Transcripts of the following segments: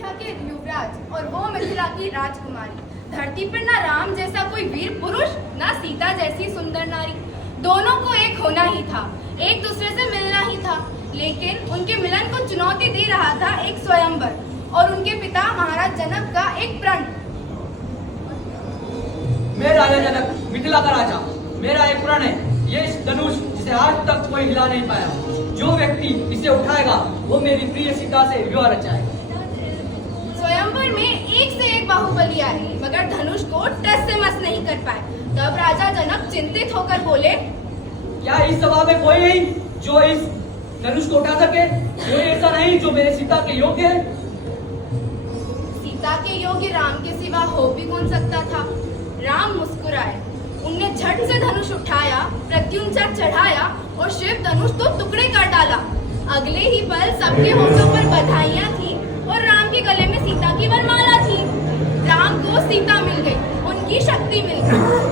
अयोध्या के युवराज और वो मिथिला की राजकुमारी। धरती पर ना राम जैसा कोई वीर पुरुष, ना सीता जैसी सुंदर नारी। दोनों को एक होना ही था, एक दूसरे से मिलना ही था। लेकिन उनके मिलन को चुनौती दे रहा था एक स्वयंवर और उनके पिता महाराज जनक का एक प्रण। मैं राजा जनक, मिथिला का राजा, मेरा एक प्रण है। ये धनुष जिसे आज तक कोई हिला नहीं पाया। जो व्यक्ति इसे उठाएगा वो मेरी प्रिय सीता से विवाह रचाएगा। स्वयंवर में एक से एक बाहुबली आ रही, मगर धनुष को टस से मस नहीं कर पाए। तब राजा जनक चिंतित होकर बोले, क्या इस सभा में कोई नहीं जो इस धनुष को उठा सके? कोई ऐसा नहीं जो मेरे सीता के योग्य है? सीता के योग्य राम के सिवा हो भी कौन सकता था? राम मुस्कुराए, उनने झट से धनुष उठाया, प्रत्युंचा चढ़ाया और शिव धनुष तो टुकड़े कर डाला। अगले ही पल सबके होठों पर बधाइयां थी और राम के गले में सीता की वरमाला थी। राम को सीता मिल गई, उनकी शक्ति मिल गई।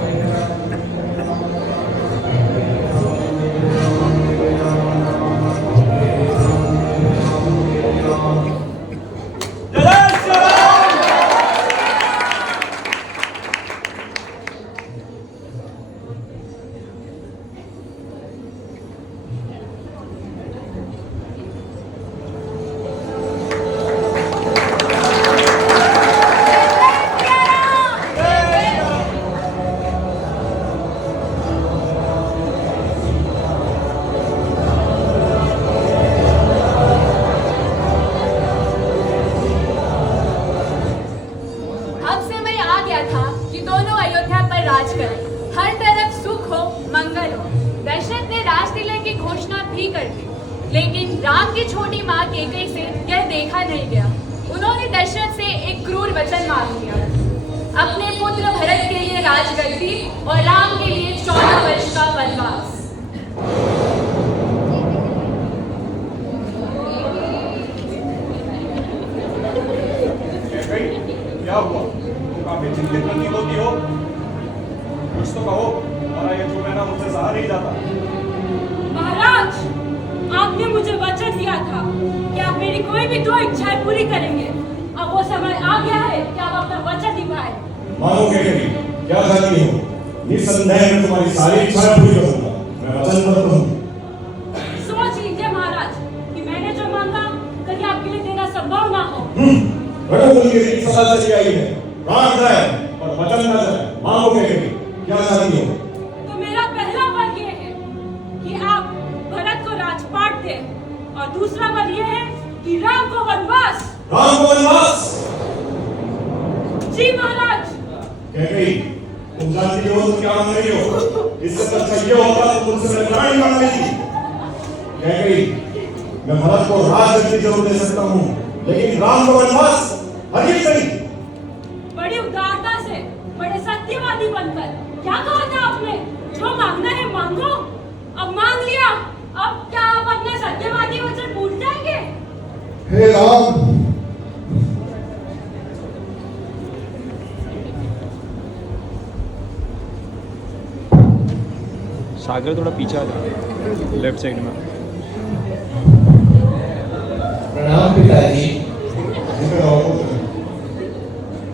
हर तरफ सुख हो, मंगल हो। दशरथ ने राजतिलक की घोषणा भी कर दी, लेकिन राम की छोटी मां कैकेयी से यह देखा नहीं गया। उन्होंने दशरथ से एक क्रूर वचन मांग लिया, अपने पुत्र भरत के लिए राजगद्दी और राम के लिए 14 वर्ष का वनवास। क्या हुआ? तुम काफी चिंतित प्रतीत होती हो। कुछ तो कहो, हमारा ये जो मैंने मुझसे सहा नहीं जाता। महाराज, आपने मुझे वचन दिया था कि आप मेरी कोई भी 2 इच्छाएं पूरी करेंगे। अब वो समय आ गया है कि आप अपना वचन निभाएं। मानो कैकेयी, क्या चाहती हो? निसंदेह मैं तुम्हारी सारी इच्छाएं पूरी करूंगा। मैं वचनबद्ध हूँ। सोच लीजिए महाराज कि मैंने जो मांगा कभी आपके लिए देना संभव ना हो। रणभूमि की रीत सदा चली आई है, प्राण जाए और वचन न जाए। मांगो कैकेयी, क्या चाहती हो? तो मेरा पहला वर ये है कि आप भरत को राजपाट दें और दूसरा वर ये है कि राम को वनवास। राम को वनवास? जी महाराज। कैकेयी, तुम जानती हो तुम क्या मांग रही हो? इससे अच्छा ये होता तो मुझसे मैं प्राण ही मांग लेती। कैकेयी, मैं भरत को राजगद्दी जरूर दे सकता हूँ, लेकिन राम को वनवास हरगिज नहीं। बड़ी उदारता से, बड़े सत्यवादी बनकर, क्या कहा था आपने? जो मांगना है मांगो। अब मांग लिया, अब क्या आप अपने सत्यवादी वचन भूल जाएंगे? हे राम, सागर थोड़ा पीछे आ जाओ, लेफ्ट साइड में। प्रणाम पिताजी।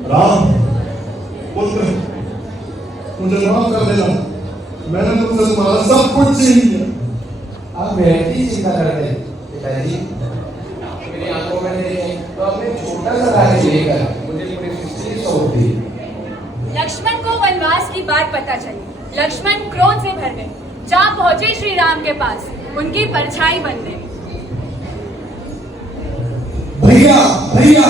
राम पुत्र, मुझे माफ कर देना। मैंने तुमसे तुम्हारा सब कुछ छीन लिया। आप मेरे की चिंता करते हैं पिताजी। मेरी आंखों में नहीं तो अपने छोटा सा राज्य लेकर मुझे पूरी सृष्टि सौंप दी। लक्ष्मण को वनवास की बात पता चली। लक्ष्मण क्रोध से भर गए। जहाँ पहुंचे श्री राम के पास, उनकी परछाई बन गई। भैया भैया,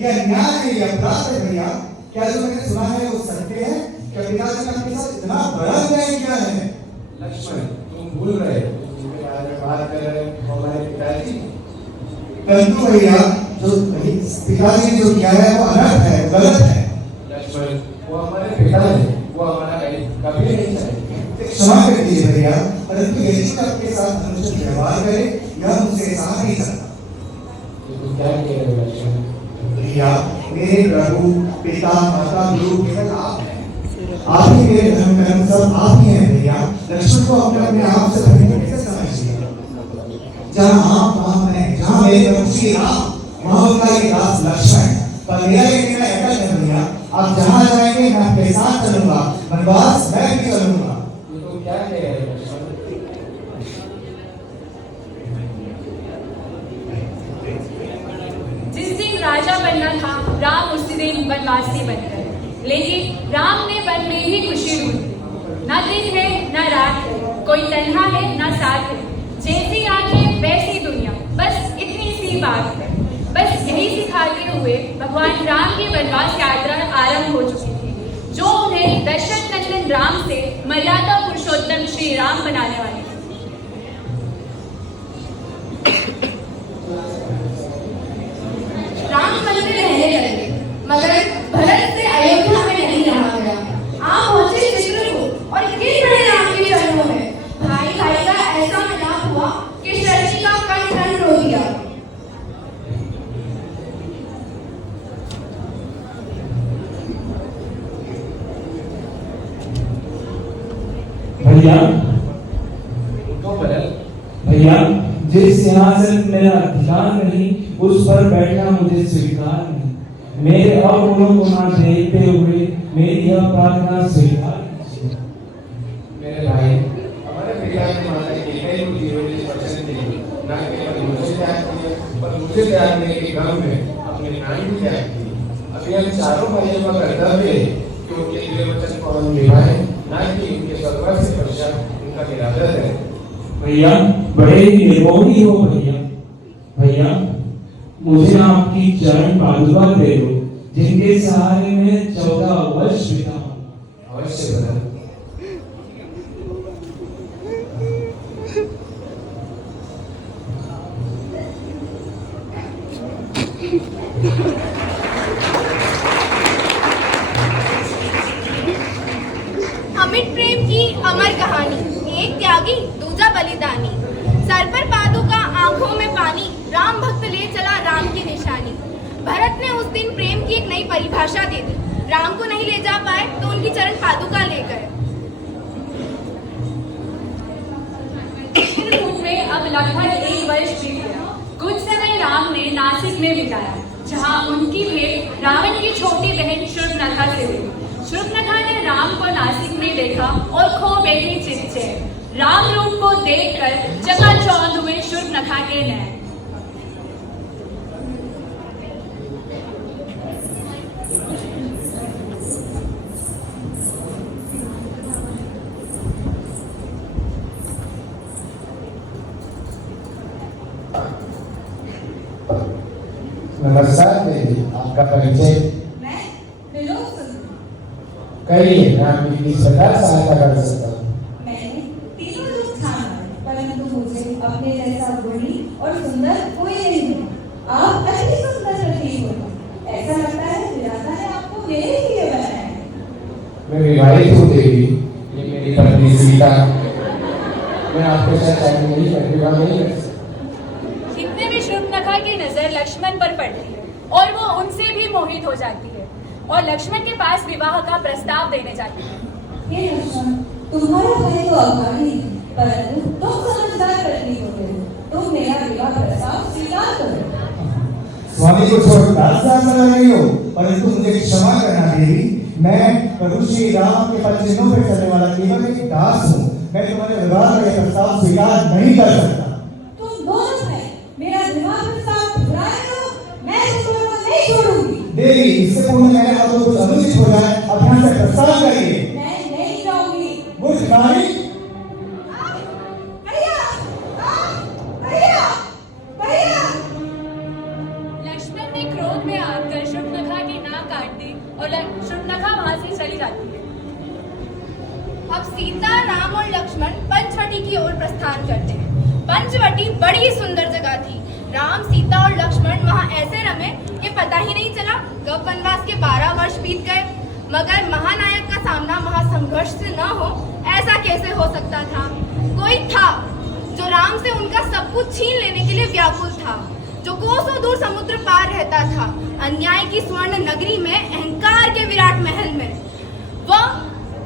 यह न्याय है, यह अपराध है भैया। क्या जो मैंने सुना है वो सत्य है? क्या पिताजी ने आपके साथ इतना बड़ा अन्याय किया है? लक्ष्मण, तुम भूल रहे हो जिसके बारे में बात कर रहे हो हमारे पिताजी। परंतु भैया, जो पिताजी ने जो किया है वो अनर्थ है, गलत है। लक्ष्मण, वो हमारे पिता है, वो हमारा कभी नहीं चाहेंगे। क्षमा कर दीजिए भैया, परंतु यदि आपके साथ अनुचित व्यवहार करे, यह मुझसे सहा नहीं सकता। तुम क्या कह रहे हो लक्ष्मण? भैया, मेरे प्रभु, पिता, माता, गुरु केवल आप हैं। आप ही मेरे धर्म कर्म सब आप ही हैं भैया। लक्ष्मण को अपने आप से भरने कैसे समझिए? जहाँ आप वहाँ मैं, जहाँ मेरे प्रभु श्री राम, वहां उनका ये दास लक्ष्मण, पर मेरा ये निर्णय अटल है भैया, आप जहां जाएंगे मैं आपके साथ चलूंगा, वनवास मैं भी चलूंगा। ये तो क्या कह रहे हैं लक्ष्मण? जिस दिन राजा बनना था राम उसी दिन वनवासी बन गए, लेकिन राम ने वन में ही खुशी ढूंढ ली। ना दिन है ना रात है, कोई तन्हा है ना साथ है, जैसी आंखें वैसी दुनिया, बस इतनी सी बात है। बस यही सिखाते हुए भगवान राम की वनवास यात्रा आरंभ हो चुकी थी, जो उन्हें दशरथ नंदन राम से मर्यादा पुरुषोत्तम श्री राम बनाने वाले थे। राम वन में रहने लगे, मगर भरत से अयोध्या में नहीं रहा गया। आप पहुंचे चित्रकूट और गिर पड़े राम के चरणों में। भाई भाई का ऐसा मिलाप हुआ कि शशि का कंठ रो दिया। भैया तो बदल भैया, जिस सिंहासन पर मेरा अधिकार नहीं उस पर बैठना मुझे स्वीकार नहीं। मेरे अवगुणों को ना देखते हुए मेरी यह प्रार्थना स्वीकार कीजिए। मेरे भाई, हमारे पिता ने माता केकई को दी हुई वचन दी, ना केवल मुझे त्याग किया पर मुझे त्यागने के क्रम में अपने प्राण भी त्याग किए। अभी हम चारों भाइयों का कर्तव्य है कि उनके दिए वचन को हम निभाएं, ना कि उनके स्वर्ग से पश्चात उनका निरादर है। भैया, बड़े ही निर्मोही हो भैया। भैया, मुझे आपकी चरण पादुका दे दो, जिनके सहारे में 14 वर्ष बिताऊं। अवश्य बदल। अमिट प्रेम की अमर कहानी, एक त्यागी दूजा बलिदानी। सर पर पादुका आंखों में पानी, राम भक्त ले चला राम की निशानी। भरत ने उस दिन प्रेम की एक नई परिभाषा दे दी। राम को नहीं ले जा पाए तो उनकी चरण पादुका ले गए। चित्रकूट में अब लगभग 1 वर्ष बीत गया। कुछ समय राम ने नासिक में बिताया, जहाँ उनकी भेंट रावण की छोटी बहन शूर्पणखा से हुई। शूर्पणखा ने राम को नासिक में देखा और खो बैठी चित्त। राम रूप को देखकर चकाचौंध हुए शूर्पणखा के नैन। नमस्कार देवी, आपका परिचय? मैं विनोद सुंदर। कहिए, मैं आपकी किस प्रकार सहायता कर सकता हूँ? मैंने तीनों रूप ठान लिए, परंतु मुझे अपने जैसा गुणी और सुंदर कोई नहीं मिला। आप अति सुंदर प्रतीत होते, ऐसा लगता है विधाता ने आपको मेरे लिए बनाया है। मैं विवाहित हूँ देवी, ये मेरी पत्नी सीता। मैं आपके साथ शादी नहीं कर, विवाह नहीं कर सकता। इतने में शूर्पणखा की नजर लक्ष्मण पर पड़ती है और वो उनसे भी मोहित हो जाती है और लक्ष्मण के पास विवाह का प्रस्ताव देने जाती है। हे लक्ष्मण, तुम्हारा भाई तो अवधानी है, परंतु तुम समझदार प्रतीत होते हो। तुम मेरा विवाह प्रस्ताव स्वीकार करो। स्वामी को छोड़ दास बना रही हो, परंतु मुझे क्षमा करना देवी। मैं प्रभु श्री राम के पद चिन्हों पर चलने वाला केवल एक दास हूँ। मैं तुम्हारे विवाह का यह प्रस्ताव स्वीकार नहीं कर सकता। तुम दोनों भाई मेरा विवाह प्रस्ताव ठुकराए हो, मैं तुम दोनों को नहीं छोड़ूंगी। देवी, इससे पूर्व मेरे हाथों कुछ अनुचित हो जाए, अब यहाँ से प्रस्ताव करिए। मैं नहीं जाऊंगी। बुझ नारी, भैया, भैया, भैया। लक्ष्मण ने क्रोध में आकर शूर्पणखा की नाक काट दी और शूर्पणखा वहां से चली जाती है। अब सीता, राम और लक्ष्मण पंचवटी की ओर प्रस्थान करते हैं। पंचवटी बड़ी ही सुंदर जगह थी। राम, सीता और लक्ष्मण वहां ऐसे रमे कि पता ही नहीं चला कब वनवास के 12 वर्ष बीत गए। मगर महानायक का सामना महासंघर्ष से न हो, ऐसा कैसे हो सकता था? कोई था जो राम से उनका सब कुछ छीन लेने के लिए व्याकुल था, जो कोसों दूर समुद्र पार रहता था, अन्याय की स्वर्ण नगरी में, अहंकार के विराट महल में। वह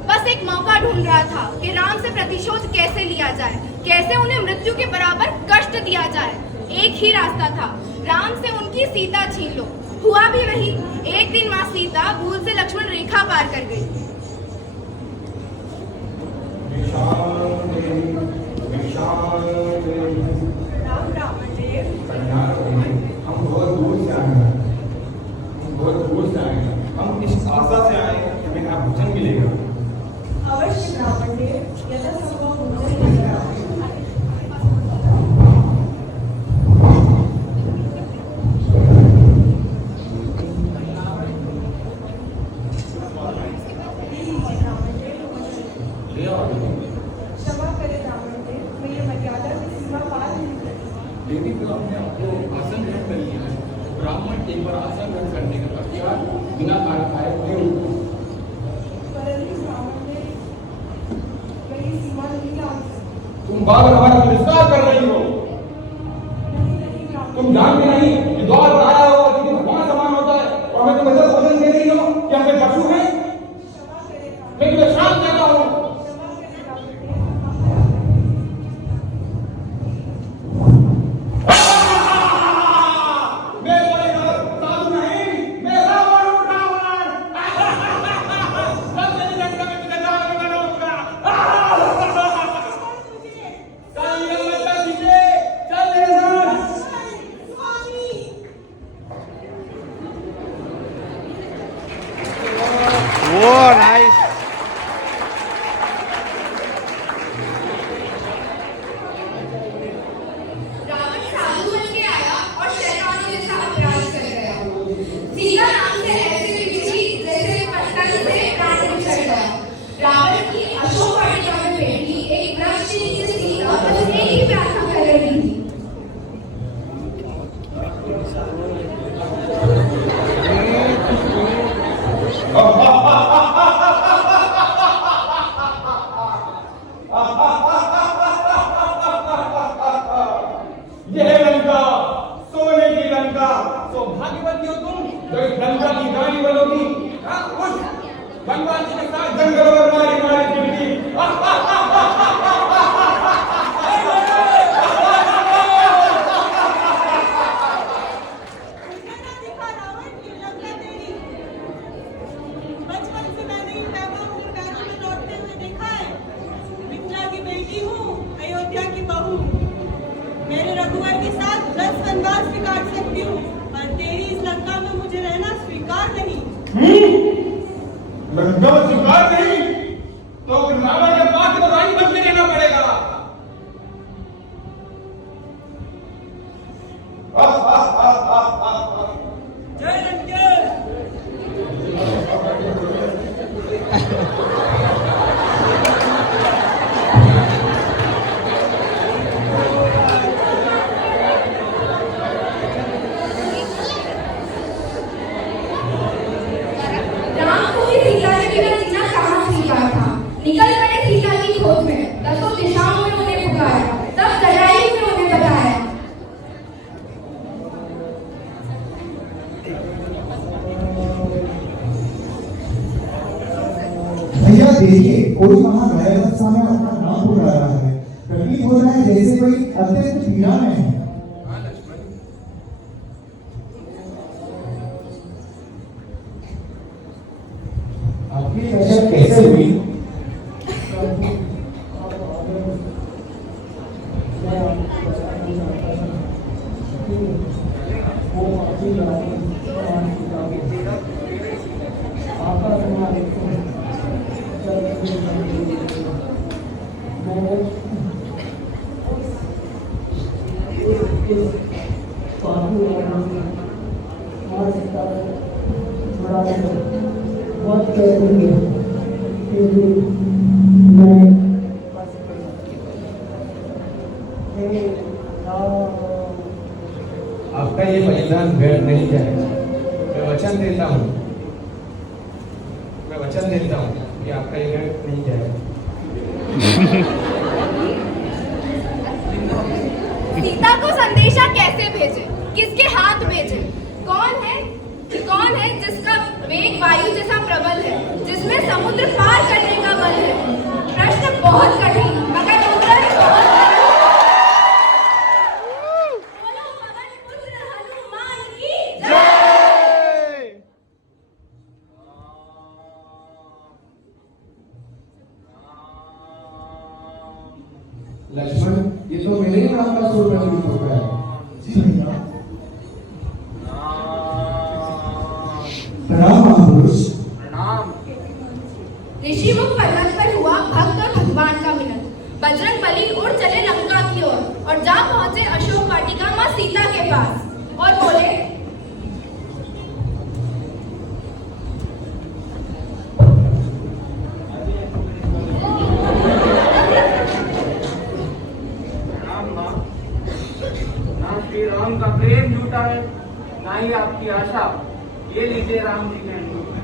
बस एक मौका ढूंढ रहा था कि राम से प्रतिशोध कैसे लिया जाए, कैसे उन्हें मृत्यु के बराबर कष्ट दिया जाए। एक ही रास्ता था, राम से उनकी सीता छीन लो। हुआ भी वही। एक दिन माँ सीता भूल से लक्ष्मण रेखा पार कर गई। राम रावण देव, हम बहुत दूर से आए हैं, हम इस आशा से आए हैं कि हमें यहाँ भोजन मिलेगा। अवश्य रावण देव, यथासंभव भोजन मिलेगा। क्षमा करें रावण देव, मैं ये मर्यादा की सीमा पार नहीं करी। देवी तो हमने आपको आसन ग्रहण कर लिया है। ब्राह्मण एक बार आसन ग्रहण करने के पश्चात बिना खाना खाए हुए उनको। परंतु रावण देव, मैं ये सीमा नहीं लांघ सकती। तुम बार बार तिरस्कार कर रही हो। नहीं रावण, तुम जानते नहीं कि द्वार पर आया हो कि भगवान समान होता है और हमें तुम ऐसा भोजन दे रही हो कि हमें पशु है। क्षमा करें रावण, मैं तुम्हें श्राप देता हूँ। क्षमा करें रावण देव। मैं कोई साधु नहीं, मैं रावण हूँ, रावण। सब मेरी लंका में तुझे रावण बनाऊंगा। चल ये बच्चा पीछे, चल मेरे साथ। वो नाइस। रावण साधु बन के आया और शैतान जैसा अपराध कर गया। सीता राम से ऐसे बिछड़ी जैसे पत्थर से प्राण बिछड़ गया। रावण की अशोकवाटिका में बैठी एक वृक्ष के नीचे सीता बस एक ही प्रार्थना कर रही थी। यह लंका सोने की लंका, सौभाग्यवती हो तुम जो इस लंका की रानी बनोगी। उस भगवान जी के साथ जंगलों में मारी मारी फिरती। दिखा रावण की लंका तेरी। बचपन से मैंने ये पैगाम अपने पैरों में लौटते हुए देखा है। मिथिला की बेटी हूँ, अयोध्या की बहू। मेरे रघुवर के साथ 10 वनवास भी काट सकती हूँ, पर तेरी इस लंका में मुझे रहना स्वीकार नहीं। लंका स्वीकार नहीं तो फिर रावण के पास तो रानी बन के रहना पड़ेगा। जय लंकेश। राम को भी सीता के बिना जीना कहाँ सीखा था। निकल पड़े सीता की खोज में, दसों दिशाओं में उन्हें पुकारा, तब तराई में उन्हें बताया। भैया देखिए, कोई महान रायवत सामने अपना नाम पुकार रहा है। प्रतीत हो रहा है जैसे कोई अत्यंत पीड़ा में है। आपकी दशा कैसे हुई? आपका ये बलिदान व्यर्थ नहीं जाएगा। मैं वचन देता हूँ कि आपका ये व्यर्थ नहीं जाएगा। सीता को संदेशा कैसे भेजे, किसके हाथ भेजे? कौन है जिसका वेग वायु जैसा प्रबल है, जिसमें समुद्र पार करने का बल है? प्रश्न बहुत कठिन मगर उत्तर बहुत सरल। बोलो पवन पुत्र हनुमान। प्रणाम महापुरुष। प्रणाम। ऋषिमुख पर्वत पर हुआ भक्त और भगवान का मिलन। बजरंग बली उड़ चले लंका की ओर और जा पहुंचे अशोक वाटिका मां सीता के पास और बोले, ना श्री राम का प्रेम झूठा है, ना ही आपकी आशा। ये लीजिए राम जी के अंगूठे।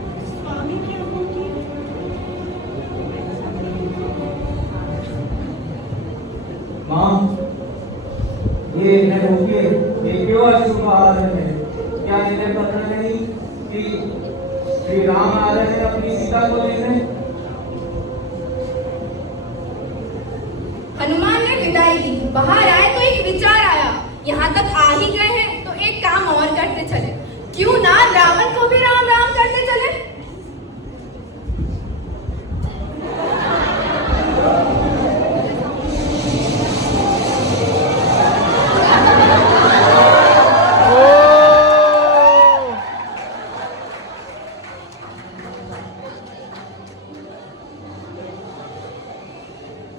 माँ, ये न रोकिए, ये क्यों अशुभ आ रहे हैं? क्या इन्हें पता नहीं कि श्री राम आ रहे हैं अपनी सीता को लेने? हनुमान ने विदाई दी। बाहर आए तो एक विचार आया, यहाँ तक आ ही गए हैं तो एक काम और करते चले, क्यों ना रावण को भी राम राम करते चले।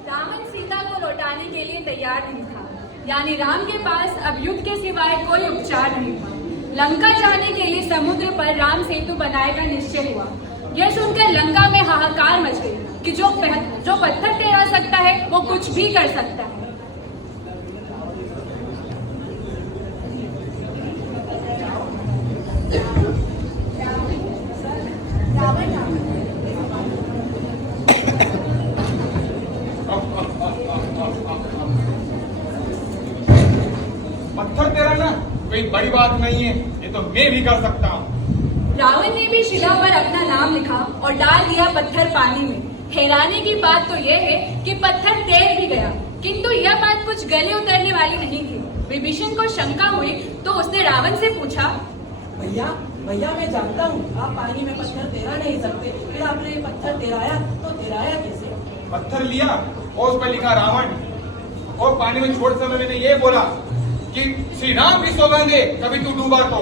रावण सीता को लौटाने के लिए तैयार नहीं था, यानी राम के पास अब युद्ध के सिवाय कोई उपचार नहीं था। लंका जाने के लिए समुद्र पर राम सेतु बनाने का निश्चय हुआ। यह सुनकर लंका में हाहाकार मच गई कि जो पत्थर टेढ़ा सकता है वो कुछ भी कर सकता है। पत्थर तेरा ना कोई बड़ी बात नहीं है, ये तो मैं भी कर सकता हूँ। रावण ने भी शिला पर अपना नाम लिखा और डाल दिया पत्थर पानी में। हैरानी की बात तो यह है कि पत्थर तैर भी गया, किंतु यह बात कुछ गले उतरने वाली नहीं थी। विभीषण को शंका हुई तो उसने रावण से पूछा, भैया भैया मैं जानता हूँ आप पानी में पत्थर तैरा नहीं सकते, फिर आपने ये पत्थर तैराया तो तैराया कैसे? पत्थर लिया और उस पर लिखा रावण, और पानी में छोड़ते समय मैंने ये बोला कि श्री राम की सौगंध है, कभी तू डूबा तो।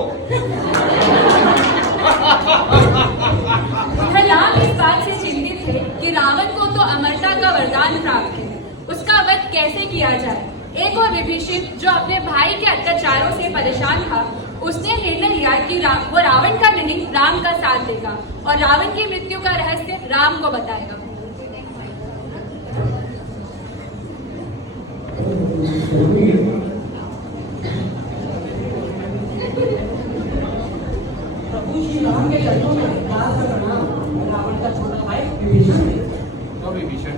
राम इस बात से चिंतित थे कि रावण को तो अमरता का वरदान प्राप्त है, उसका वध कैसे किया जाए। एक और विभीषण जो अपने भाई के अत्याचारों से परेशान था, उसने निर्णय लिया कि वो रावण का नहीं राम का साथ देगा और रावण की मृत्यु का रहस्य राम को बताएगा। प्रभु श्री राम के चरणों में लाल का प्रणाम। रावण का छोटा भाई विभीषण है। तो विभीषण,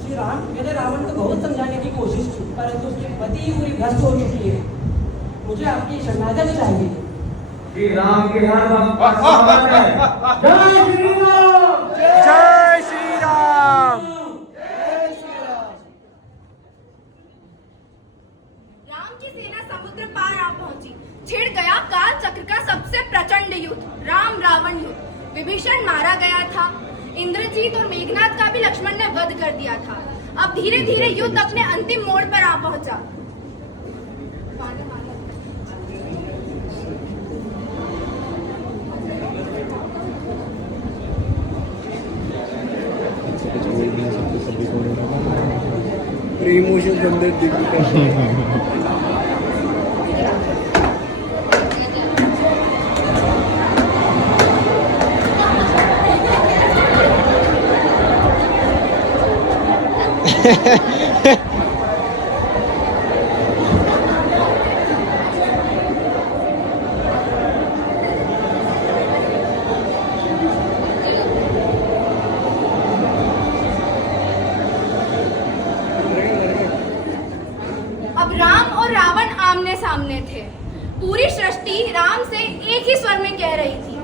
श्री राम मैंने रावण को बहुत समझाने की कोशिश की, परंतु उसकी पति ही पूरी भ्रष्ट हो चुकी है। मुझे आपकी शरणागत चाहिए। श्री राम के हर भक्त का स्वागत है। जय श्री राम। जय श्री राम। राम की सेना समुद्र पार आ पहुंची। छिड़ गया काल चक्र का सबसे प्रचंड युद्ध, राम रावण युद्ध। विभीषण मारा गया था, इंद्रजीत और मेघनाथ का भी लक्ष्मण ने वध कर दिया था। अब धीरे धीरे युद्ध अपने अंतिम मोड़ पर आ पहुंचा। इमोशंस अंदर दिख अब राम और रावण आमने सामने थे। पूरी सृष्टि राम से एक ही स्वर में कह रही थी,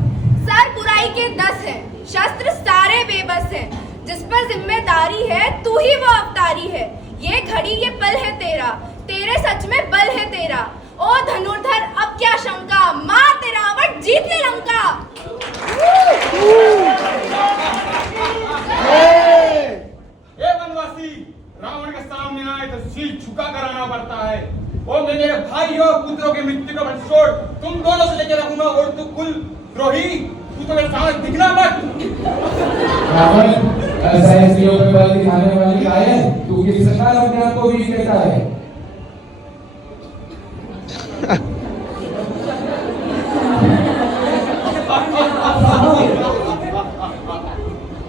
सर बुराई के 10 हैं, शस्त्र सारे बेबस हैं, जिस पर जिम्मेदारी है तू ही वो अवतारी है। ये घड़ी ये पल है तेरा, तेरे सच में बल है तेरा। ओ धनुर्धर अब क्या शंका, मार ते रावण जीत ले लंका। हे वनवासी, रावण के सामने आए तो सिर झुका कर आना पड़ता है। और मैं मेरे भाई और पुत्रों की मृत्यु का प्रतिशोध तुम दोनों से लेकर रखूंगा और तू कुल द्रोही, तू तो मेरे साथ दिखना मत। रावण, असहयों पे बल दिखाने वाली गाय है, तू किस प्रकार अपने आप को वीर कहता है?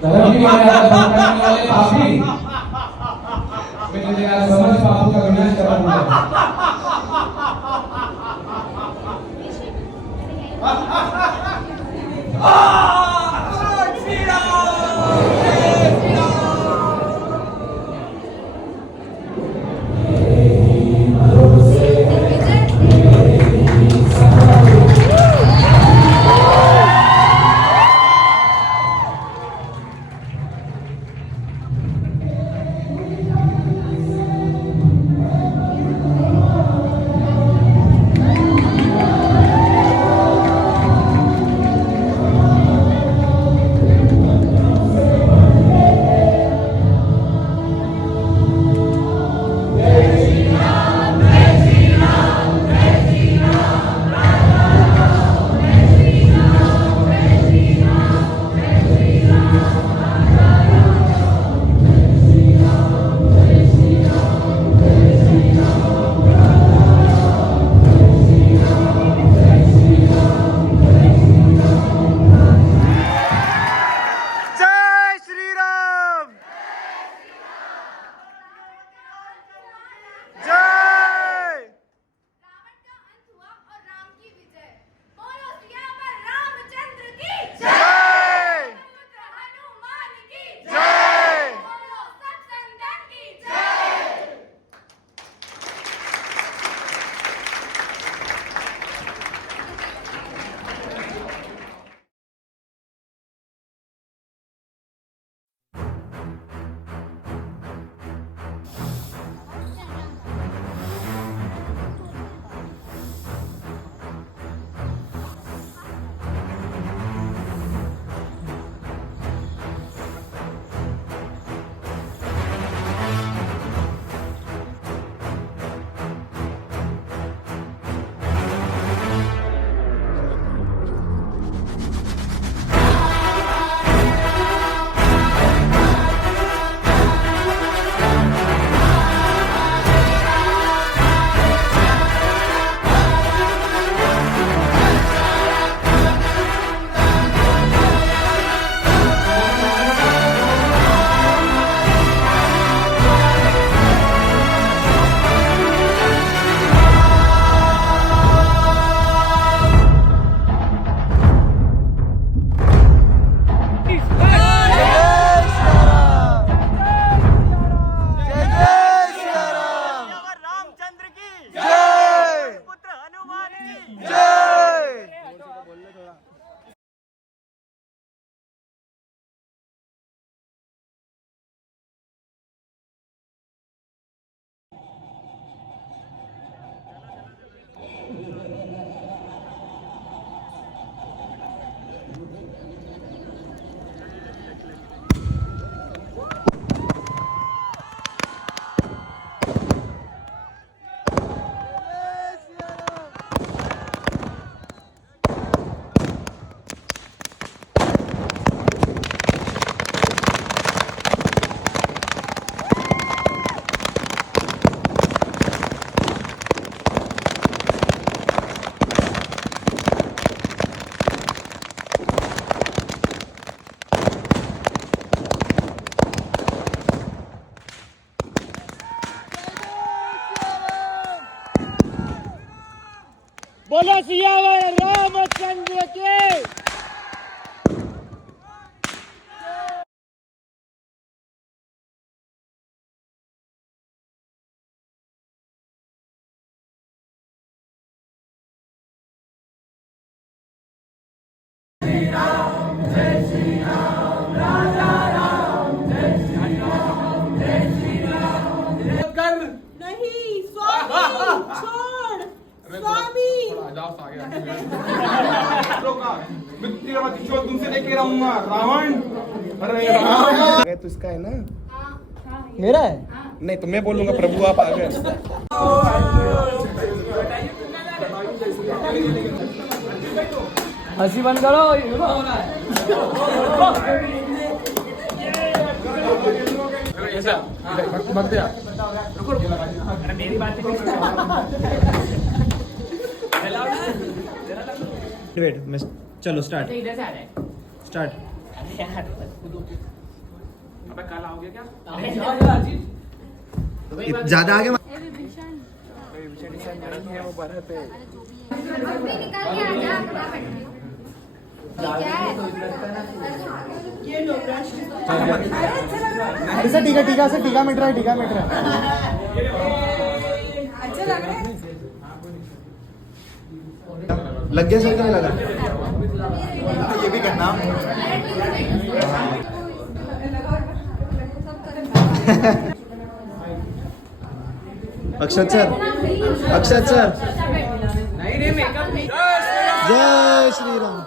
धर्म की मर्यादा भंग करने वाले पापी, मैं तुझे आज समझ पापू का विनाश कराऊंगा। बोलो सियावर रामचंद्र के। नहीं स्वामी, छोड़ स्वामी। मैं तेरा प्रतिशोध तुमसे लेके रहूंगा रावण। अरे रावण तो इसका है ना, मेरा है? नहीं तो मैं बोलूंगा प्रभु आप आ गए। हंसी बंद करो, युवा होना है। ऐसा मत दिया। रुको रुको। अरे मेरी बात वेट मैं चलो स्टार्ट इधर से आ रहा है स्टार्ट अरे यार अबे कल आओगे क्या? ज्यादा आगे ठीक है टीका मीटर है लग गया सर, लगा ये भी करना अक्षत सर नहीं रे, मेकअप नहीं। जय श्री राम।